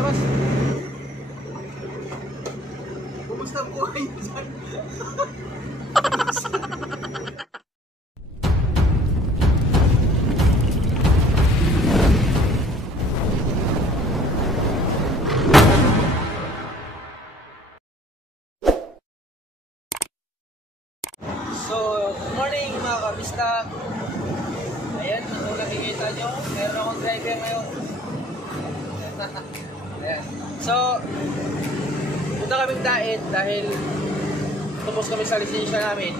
labas. Kumusta ang buhay mo dyan? So, good morning mga kabista. Ayan, kung nakikita nyo, meron akong driver ngayon. Ayan. So, punta kaming Daet dahil tubos kami sa lisensya namin.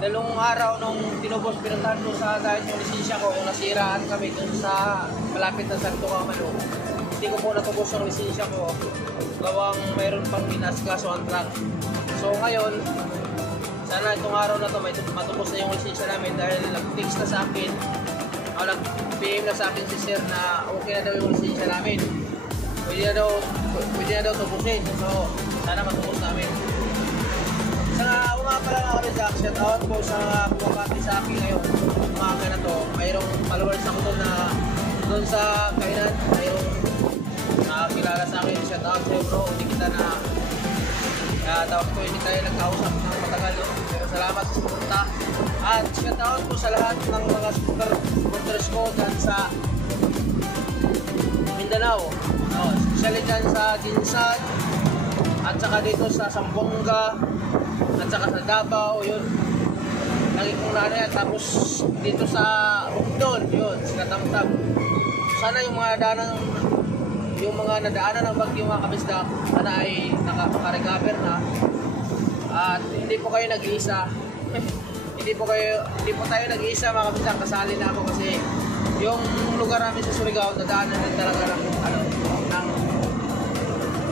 Dalawang araw nung tinubos, pinuntahan ko sa Daet yung lisensya ko, yung nasiraan kami dun sa malapit na Santo Camalo. Hindi ko po natubos yung lisensya ko. Gawang mayroon pang minaskaso ang truck. So ngayon, sana itong araw na ito matubos na yung lisensya namin dahil nag-fix na sa akin o nag-PM na sa akin si sir na okay na daw yung lisensya namin. Pwede na daw tubusin. So, sana matubos namin. Sa umaga pala nga kami sa shout out po sa bumabati sa akin ngayon. Umaga na to. Mayroong followers ako doon sa kainan. Mayroong nakakilala sa akin. Shout out sa'yo bro. Hindi kita na tawag ko, hindi tayo nagkausap ng matagal, no? Pero salamat sa suporta. At shoutout po sa lahat ng mga supporters ko dyan sa Mindanao, no? Especially dyan sa Ginsan at saka dito sa Zamboanga at saka sa Davao, yun lagi kong naano yan. Tapos dito sa Bukdon, yun, sa Tamtab. Sana yung mga nadaanan ng bagyo mga kabisda, sana ay nakaka-recover na at hindi po kayo nag-iisa. hindi po tayo nag-iisa mga kabisda. Kasali na ako kasi yung lugar namin sa Surigao nadaanan din talaga ng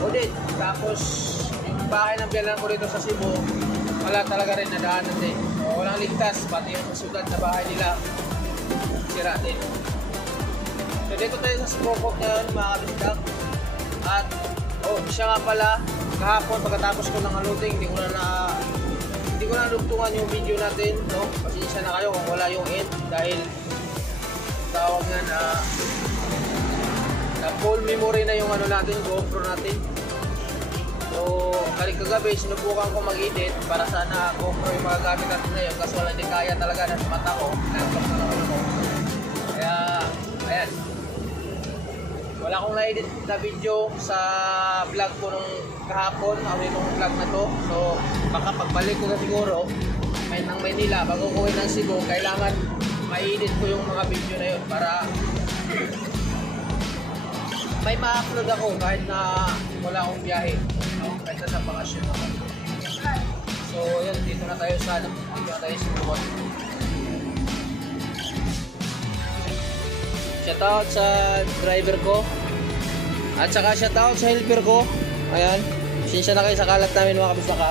audit. Tapos yung bahay ng biyanan ko dito sa Cebu, wala talaga rin nadaanan din. So, walang ligtas, pati yung sugat na bahay nila sira din. So dito tayo sa Sibocog ngayon mga kabisdak. At siya nga pala, kahapon pagkatapos ko ng loading, hindi ko na lugtungan yung video natin, no? Pasensya na kayo kung wala yung end dahil tawag nga na full memory na yung natin, GoPro natin. So kagabi sinubukan ko mag-edit para sana GoPro yung magagamit natin na yun, kasi wala din kaya talaga na sa mata ko. Kaya ayan, wala akong na-edit na video sa vlog ko nung kahapon, nung vlog na to. So baka pagbalik ko na siguro ng Maynila bago ko uwi ng Cebu, kailangan ma-edit ko yung mga video na yun para may ma-upload ako kahit na wala akong biyahe, no? Kahit na sa bakasyon ako. So yun, dito na tayo sa Cebu. Shoutout sa driver ko at saka shoutout sa helper ko. Ayan, sinsya na kayo sa kalat namin mga kabisaka.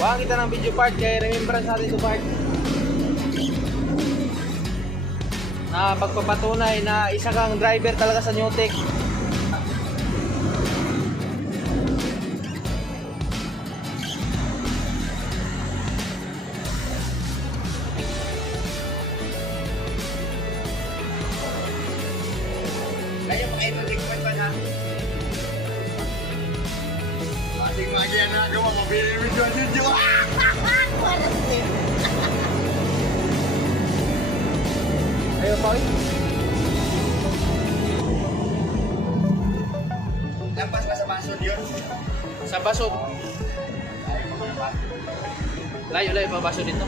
Wala kita ng video part kaya remembrance natin ito part na pagpapatunay na isa kang driver talaga sa Newtek. Kaya makipag-record pa na. Ating magyan na ako, mabili video. Ayo Paul. Lampas ka sa basod yun? Sa basod? Layo pa basod dito.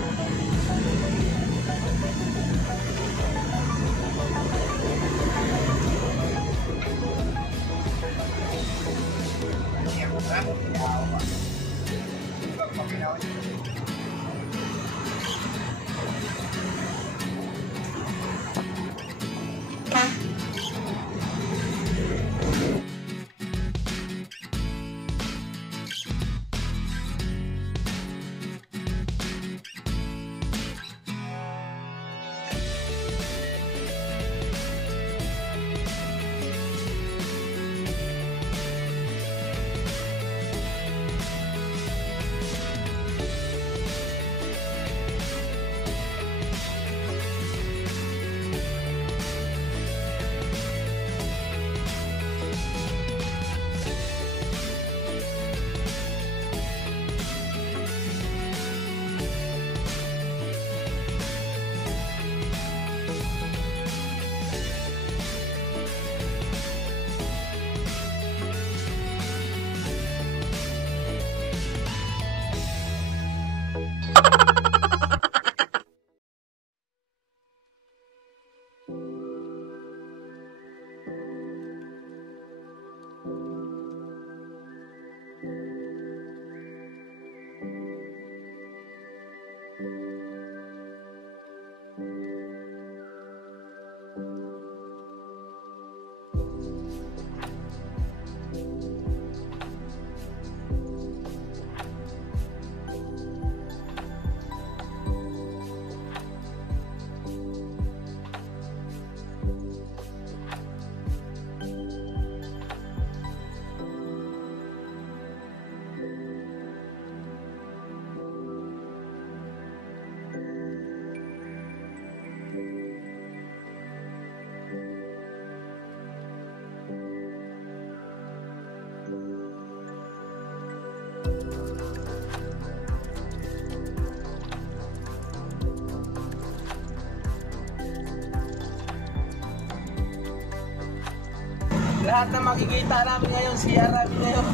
Lahat na makikita namin ngayon, CR namin ngayon.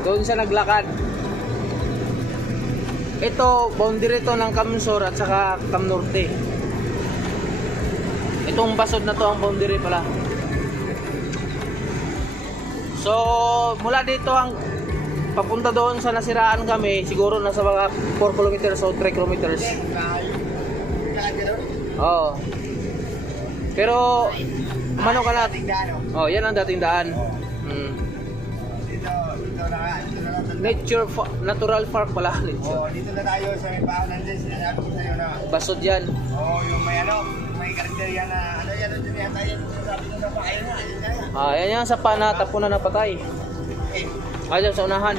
Doon siya naglakad. Ito, boundary to ng Camsor at saka Cam Norte. Itong basod na to ang boundary pala. So, mula dito ang papunta doon sa nasiraan kami, siguro nasa mga 4 kilometers o 3 kilometers. Oo. Pero, mano ka na? Oh, yan ang dating daan. Natural park pala. Oh, dito na tayo sa may paanan din. Sinasabi ko sa'yo na basod yan. oh, yung may may karinderya na yan doon yata yan. Sinasabi ko na pa, ayun na, ayun na yan. Yan yan sa pana, tapunan na patay. Ayun sa unahan.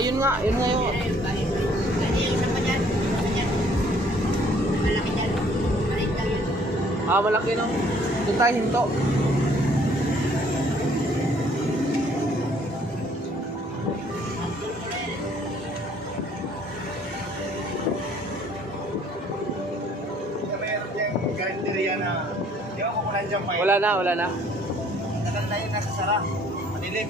Yun nga yun. Malaki no. Doon tayo hinto. Wala na. Tagal na yun nasa sara. Madilim.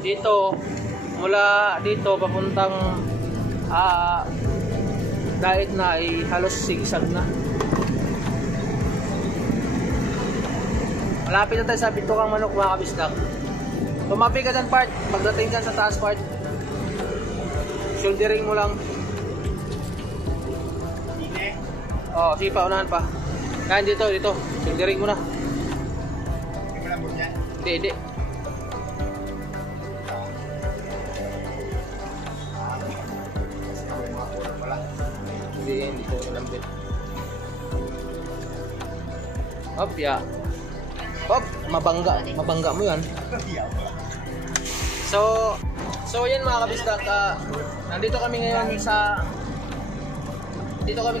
Dito, mula dito papuntang dait na ay halos sigsag na. Malapit na tayo sa Bintokang Manok mga kabisdak. Tumabi ka dyan part, pagdating dyan sa taas part, shouldering mo lang. Sige pa, unahan pa. Kain dito, shouldering mo na. Hindi mo lang yan? Hindi. Hindi ko nalambit. Mabangga mo yan. So yan mga kabisdak, nandito kami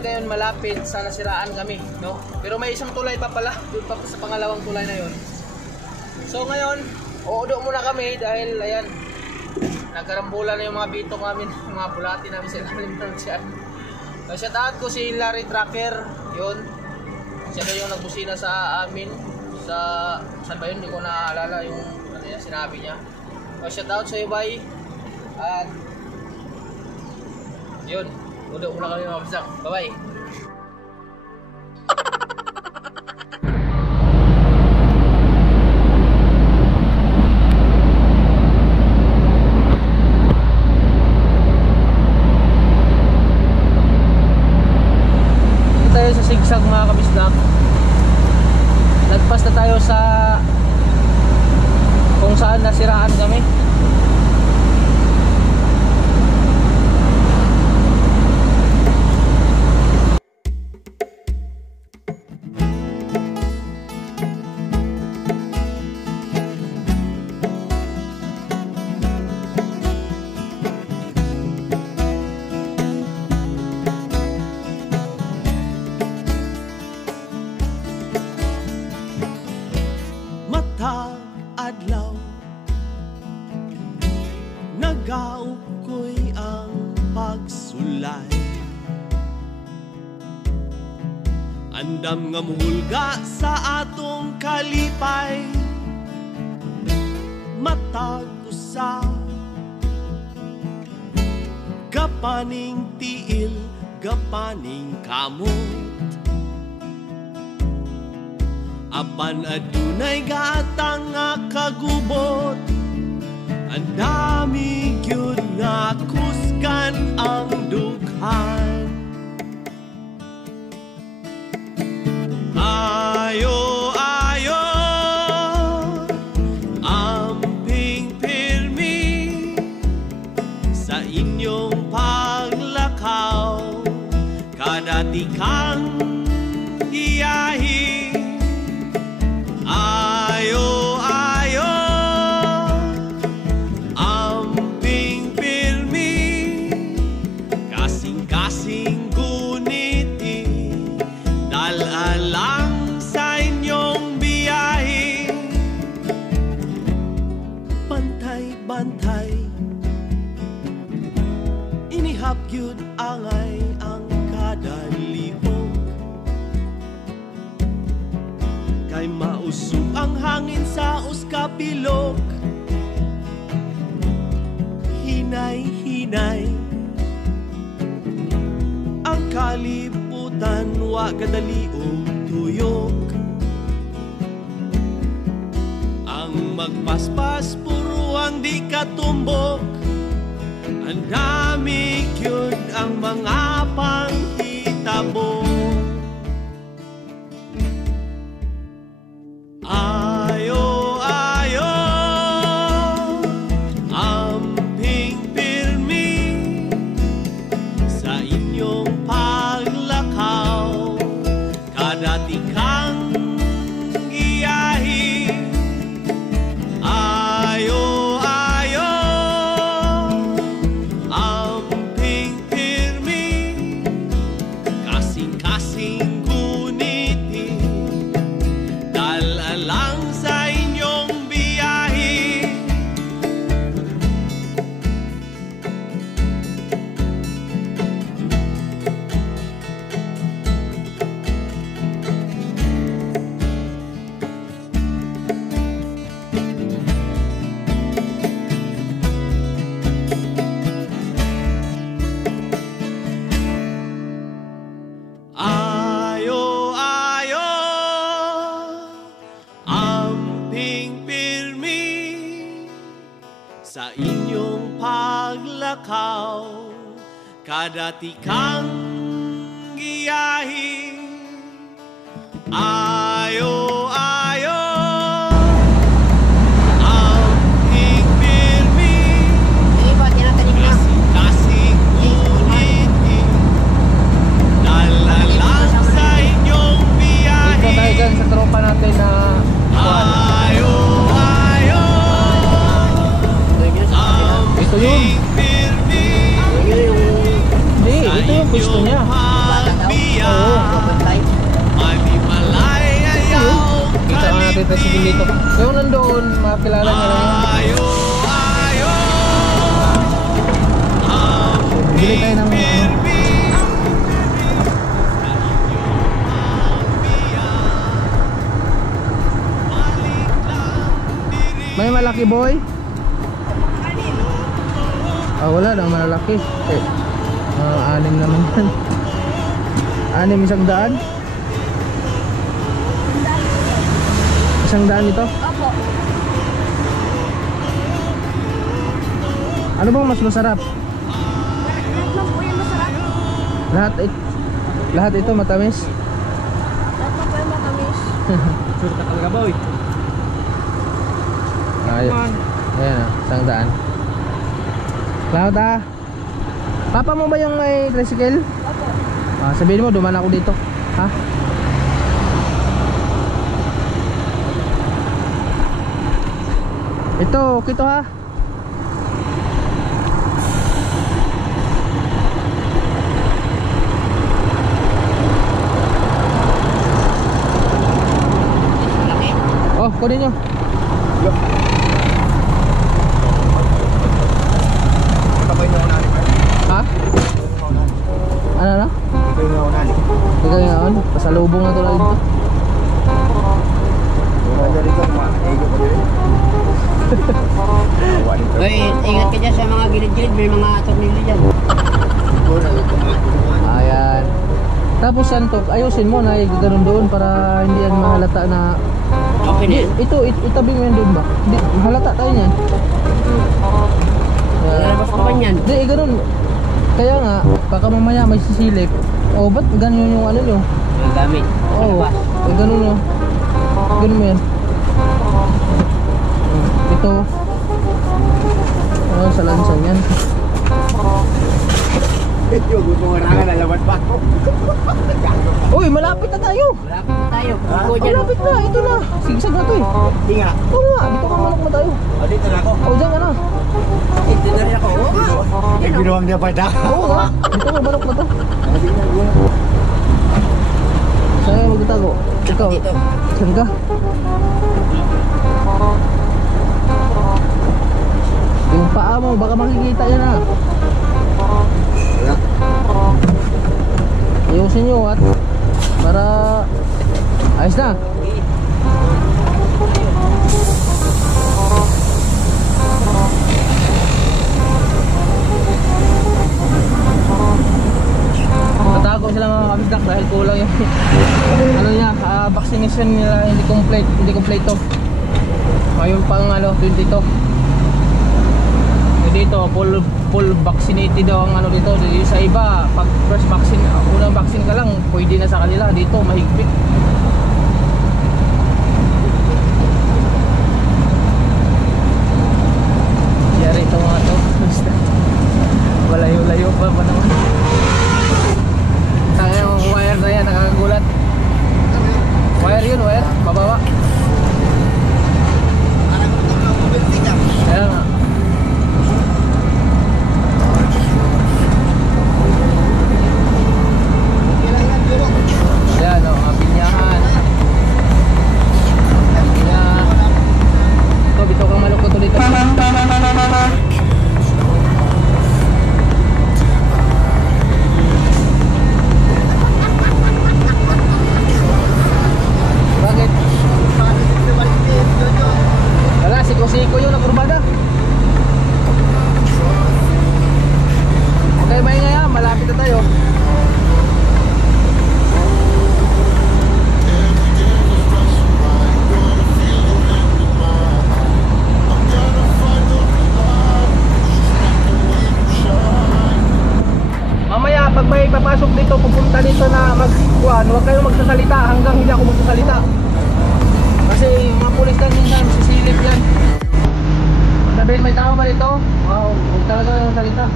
ngayon malapit sa nasiraan kami, no? Pero may isang tulay pa pala, doon pa sa pangalawang tulay na yon. So ngayon, uudo muna kami dahil ayan, nagkarambulan na yung mga bitong namin, yung mga bulati namin sa ilalim ng siyan. So shout out ko si Larry Tracker, yun. Siya na yung nagbusina sa amin sa saan ba yun, hindi ko naaalala yung ano yan, sinabi niya. So shout out sa iyo, bye. At yun, udo muna kami mga kabisdak. Bye bye. Tayo sa sigsag mga kabisdak. Nagpas na tayo sa kung saan nasiraan kami. Adlaw nagaop ko'y ang pagsulay, andam nga muhulga sa atong kalipay, matag usa gapaning tiil, gapaning kamot. Apan adunay gatang nga kagubot, ang dami gyud nga kusgan ang dughan. Ayo amping pirmi sa inyong paglakaw, kadati kang hiyahi. bantay. Inihap yun angay ang kada lihok. Kay mausog ang hangin sa uskapilok. Hinay-hinay ang kalibutan, wa kadali o tuyok. Ang magpaspas puro ang di katumbok. Ang dami yun ang mga panghitabo. Ayo, ayo, amping pirmi sa inyong paglakaw. Kadati kang iyahi. Ayo, ayo, amping pirmi, kasing-kasing guniti, dalalang sa inyong biyahe. Ayo, ayo, amping pirmi sa inyong paglakaw. Kadati kang giyahi. Ayo, ayo, amping pirmi, kasing-kasing guniti, dalalang sa inyong Ito tayo biyahe. dyan sa tropa natin na Ayo, ayo, ito yun. amping pirmi, Hindi, ito yung pwesto niya. pagbiyak. Malimalay ayaw Kita nga natin tayo sige dito. Yung nandoon, makakilala niya lang yun. Ayo, ayo, Bili tayo ng pirmi. May malaki boy? Ah, wala na malaki. Eh, anim naman yan. Anim 100? 100 ito? Opo. Ano bang mas masarap? Lahat lang po yung masarap. Lahat ito matamis? Lahat lang po yung matamis. Surta talaga boy. Ayan. Ayan ah, 100. Cloud ah. Papa mo ba yung may tricycle? Opo. Ah, sabihin mo duman ako dito. Ha? Ito, kito ha. Oh, kunin nyo. Ha? Ano na? Ikaw yung naon? Pasalubong na ito lang dito. Hoy, ingat ka dyan sa mga gilid-gilid, may mga tornilyo dyan. Ayan. Tapos Santok, ayusin mo na ganun doon para hindi yan mahalata na... Okay na yan. Ito, itabi mo yan doon ba? Hindi, mahalata tayo niyan. Lalabas ko ba yan? Hindi, ganun. Kaya nga, baka mamaya may sisilip. Oh, ba't ganun yung ano nyo? Ang dami. Oo, ganun nyo. Ganun mo yan. Ito. Oh, sa lansang yan. Yung gusto nga rangan, nalaman pa ako. Uy, malapit na tayo. Malapit na tayo. Kuko dyan. Malapit na, ito na. Sigsag na to eh. Hindi nga. Oo nga, dito ka manok na tayo. O, dito na ako. O, dyan ka na. Ito na rin ako. Oo nga. May binuwang niya pa ita. Oo nga, dito ka manok na to. Saan ka magtatago? Ikaw, Dito. saan ka? Yung mo, baka makikita yan ah. Wala. Ayusin nyo at para ayos na. Natago sila mga kabisdak dahil kulang yung ano niya, vaccination nila hindi kompleto. Ngayon pang 22. Dito full vaccinated daw ang dito. Sa iba pag first vaccine, unang vaccine ka lang pwede na sa kanila. Dito mahigpit. Yari ito mga to. Malayo-layo pa naman. Tanga yung wire na yan, nakakagulat. Wire yun, wire, bababa. Ayan nga. Ayan o, mga pinyahan. Pinya. Ito, bito kang malok ko to dito. Bakit? Wala, siko-siko yun ang kurbada. Okay, may nga malapit na tayo. Mamaya pag may papasok dito, pupunta dito na magkuhan, huwag kayong magsasalita hanggang hindi ako magsasalita. Kasi mga pulis lang minsan, sisilip yan. Sabihin, may tao ba dito? Wow, huwag talaga yung salita.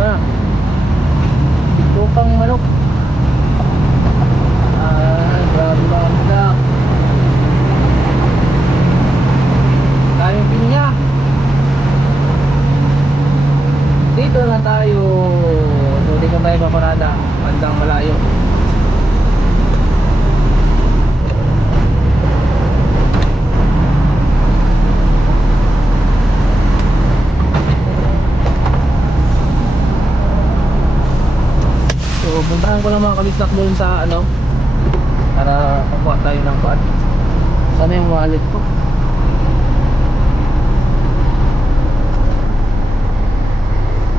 Wala. Ito pang manok. Grabe ba ang mga. Daming pinya. Dito na tayo. So dito tayo paparada. Bandang malayo. So puntahan ko lang mga kabisnak doon sa para makuha tayo ng kuwan. Sana yung wallet ko.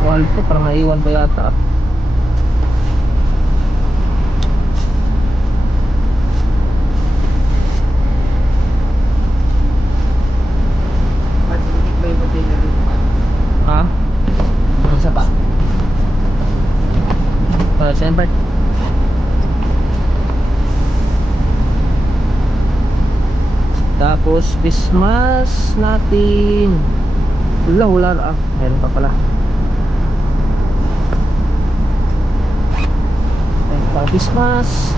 Wallet ko parang naiwan pa yata. Ha? Isa pa? Siyempre. Tapos Christmas natin. Wala meron pa pala. Pang Christmas.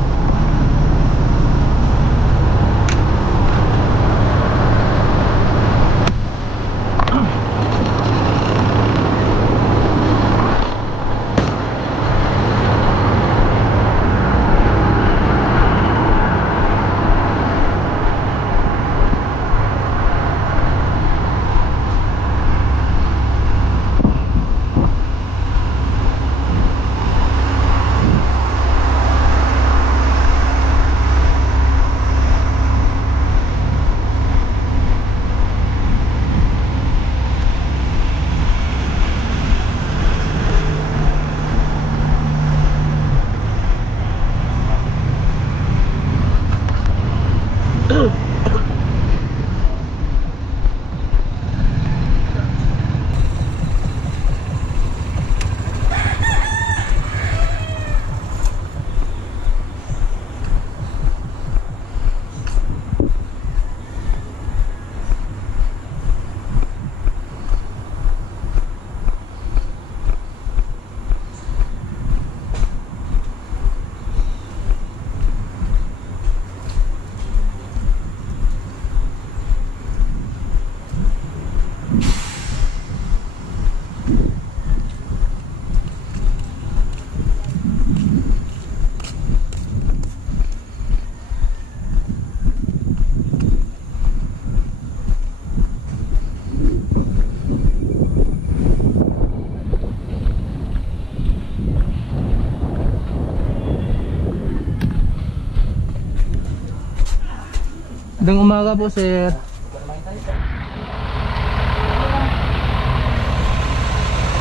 Magandang umaga po, sir.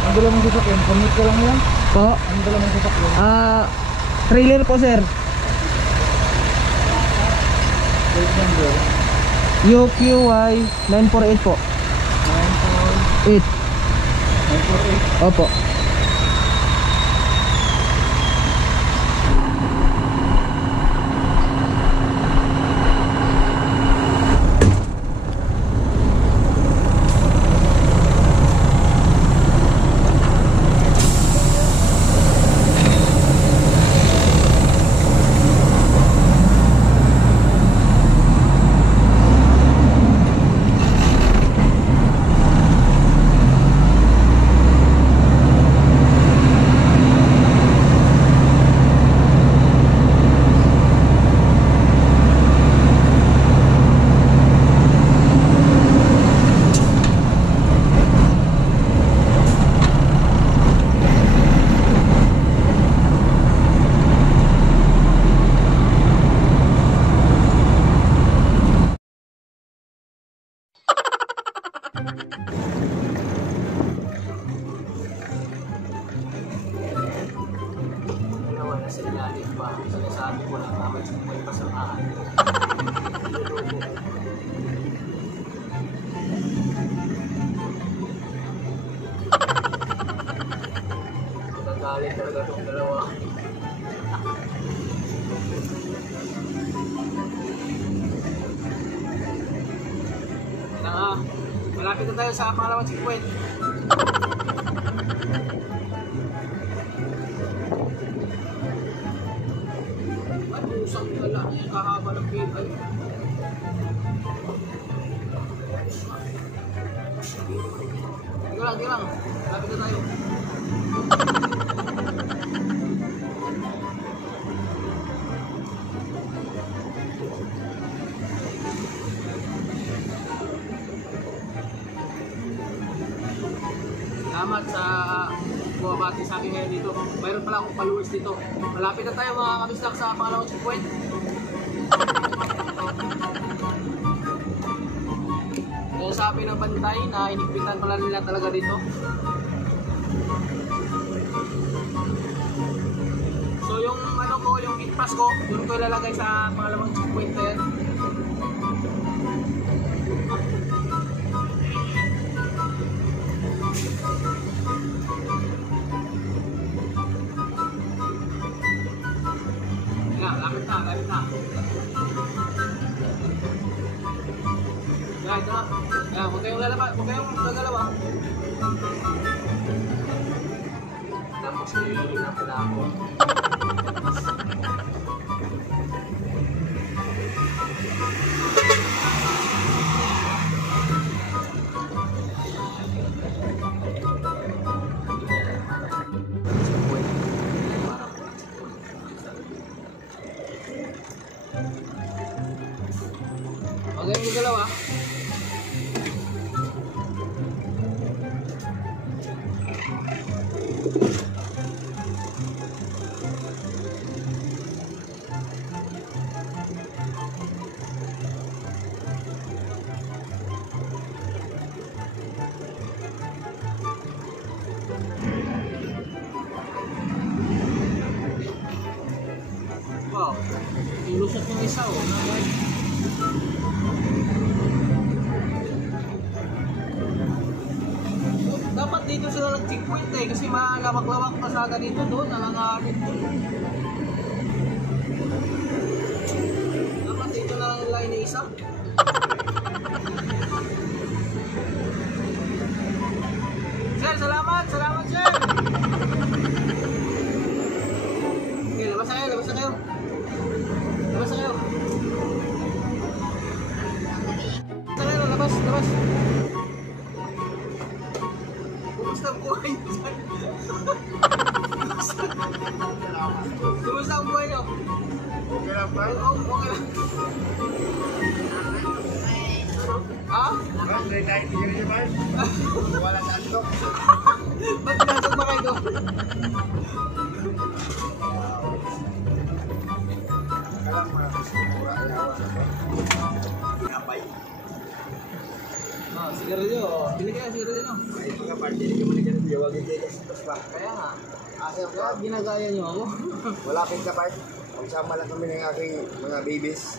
Ang dala mong sasakyan, commute ka lang yan? Po? Ang dala mong sasakyan? Trailer po, sir. Plate number? UQY 948 po. 8. 948. Opo. Sa ilalim pa, sinasabi ko lang naman sa mga pasamaan. Nagagalit talaga itong dalawa. Malapit na tayo sa pangalawang checkpoint. Usang wala niya, kahaba ng pay. Di lang. Lapit na tayo. Salamat sa bumabati sa akin ngayon dito. Mayroon pala akong followers dito. Malapit na tayo mga kamistak sa pangalawang checkpoint. Kaya sabi ng bantay na inigpitan pala nila talaga dito. So yung ano ko, yung inpass ko, yun ko ilalagay sa pangalawang checkpoint na yan. Lapit na. Ito na. Huwag kayong gagalawa. Tapos nililin na pala ako. Huwag kayong gagalawa. Wow, ilusot ng isa oh. Dapat dito sila nag-checkpoint eh, kasi malawak-lawak pasada dito doon, nalanganin doon. Dapat dito na lang nila iniisa. Sir, salamat sir! Okay, labas na kayo. Labas. Kumusta ang buhay niyo dyan? Kumusta ang buhay niyo? Okay lang ba? Okay lang. Ha? May kahit hindi nyo ba? Wala sa antok. Ba't pinasok ba kayo? Alam mo, mura ayawan ako. Sigarilyo, pili kaya sigarilyo no? Ay, mga party, hindi ka manigarilyo, wag yung Jegas. Tapos pa. Kaya nga, Asa kaya ginagaya niyo ako. wala kang kapart. Pagsama lang kami ng aking mga babies.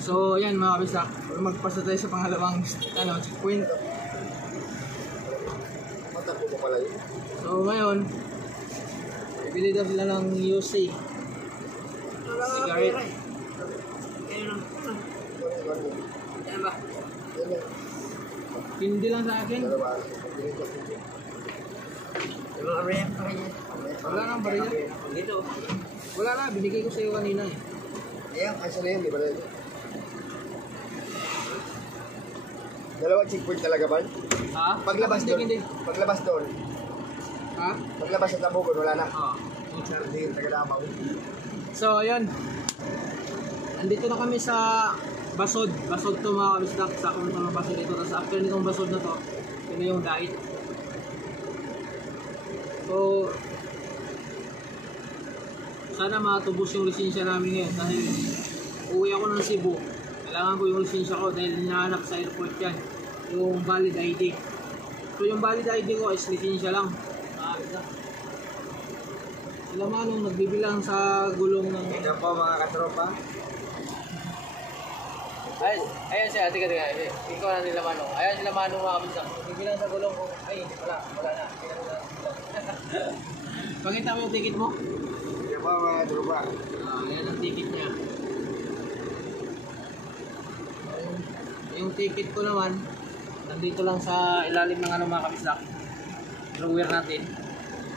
So, yan mga kabisak, magpasa tayo sa pangalawang checkpoint. Matakbo ko pala yun. So, ngayon, bibili daw sila ng UC. Cigarette. Yan ba? Hindi lang sa akin. Wala nang barya. Dito. Wala na, binigay ko sa iyo kanina eh. Ayan, kasi na yun, di ba na yun? Dalawang checkpoint talaga ba? Ha? Paglabas doon. Hindi. Paglabas doon. Ha? Paglabas sa Tabugon, wala na. Oo. Hindi, taga-Davao. So, ayun. Andito na kami sa Basod. Basod to mga kabisdak. Sa akong mga basod dito. Tapos after nitong Basod na to, ito yung dait. So, sana matubos yung lisensya namin ngayon dahil uwi ako ng Cebu. Kailangan ko yung lisensya ko dahil hinahanap sa airport yan. Yung valid ID. So, yung valid ID ko is lisensya lang. Nakakita. Sila manong nagbibilang sa gulong ng... Yan po mga katropa. Ayan siya, tiga. Ikaw na nila manong. Ayan sila manong mga kabisang. Nagbibilang sa gulong ko. Ay, wala na. Pakita mo yung ticket mo. Yan po mga katropa. Ayan ang ticket niya. Yung ticket ko naman, nandito lang sa ilalim ng mga kabisdak. Drawer natin.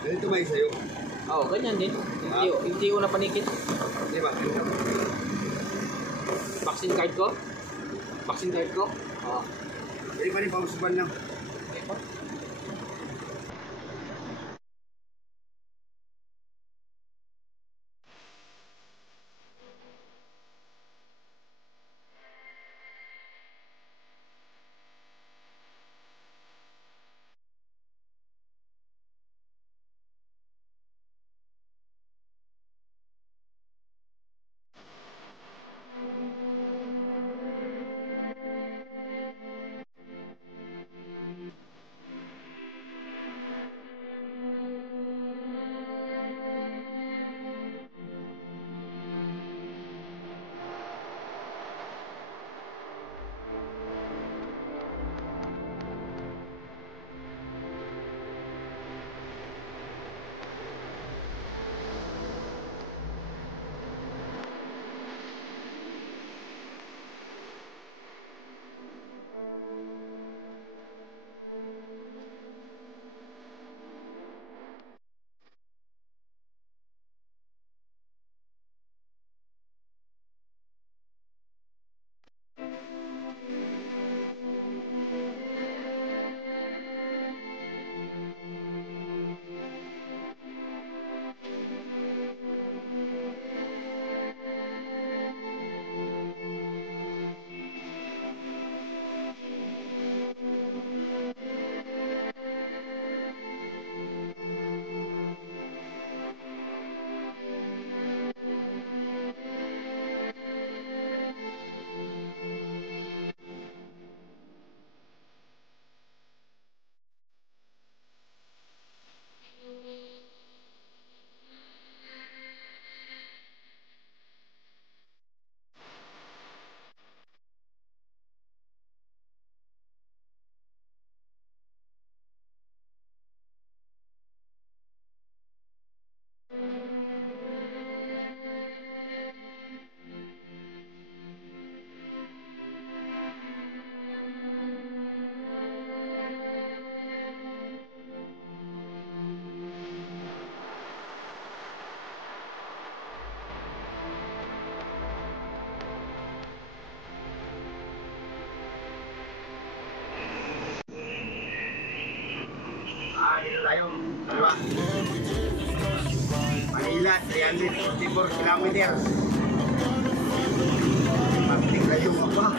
Ganito ba yung sa'yo? Oo, ganyan din. Hindi ko na panikit. Di ba? Vaccine card ko? Vaccine card ko? Oo. Hindi pa rin pausuban lang. Okay po. Dito tayo. Dalawa. Manila, 354 kilometers. Pagting kayo ba?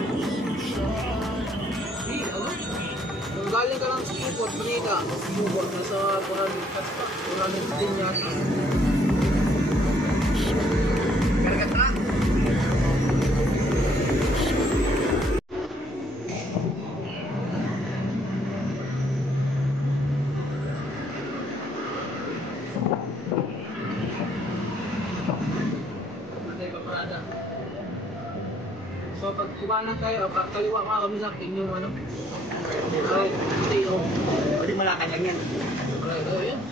Kung galing ka lang sa Bukor, Manila, Bukor, nasa 415 yata. Karga truck. So pag kumanan kayo, pag kaliwa mga kabisdak, yung ano. Right, LTO. Pwede Malacanang yan. Right, yun.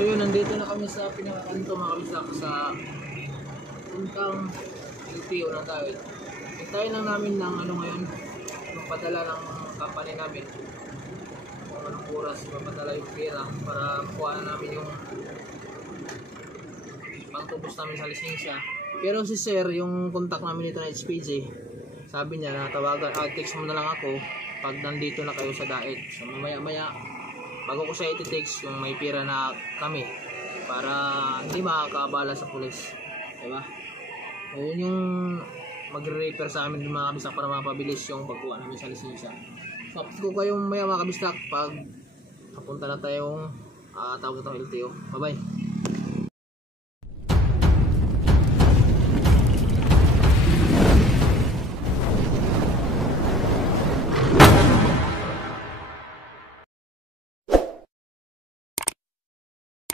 So yun, nandito na kami sa pinakakanto mga kabisdak sa puntang LTO na tayo. Hintayin lang namin ng ano ngayon, magpadala ng company namin. Kung anong oras magpadala yung pera para makuha na namin yung pangtubos namin sa lisensya. Pero si sir, yung contact namin dito na HPG, sabi niya na tawagan, text mo na lang ako pag nandito na kayo sa daet. So mamaya-maya bago ko siya iti-text yung may pira na kami para hindi makakaabala sa pulis, diba? So yun yung magre-refer sa amin ng mga kabistak para mapabilis yung pagkuha namin sa lisensya. So update ko kayong maya mga kabistak pag papunta na tayong tawag na itong LTO. Bye bye.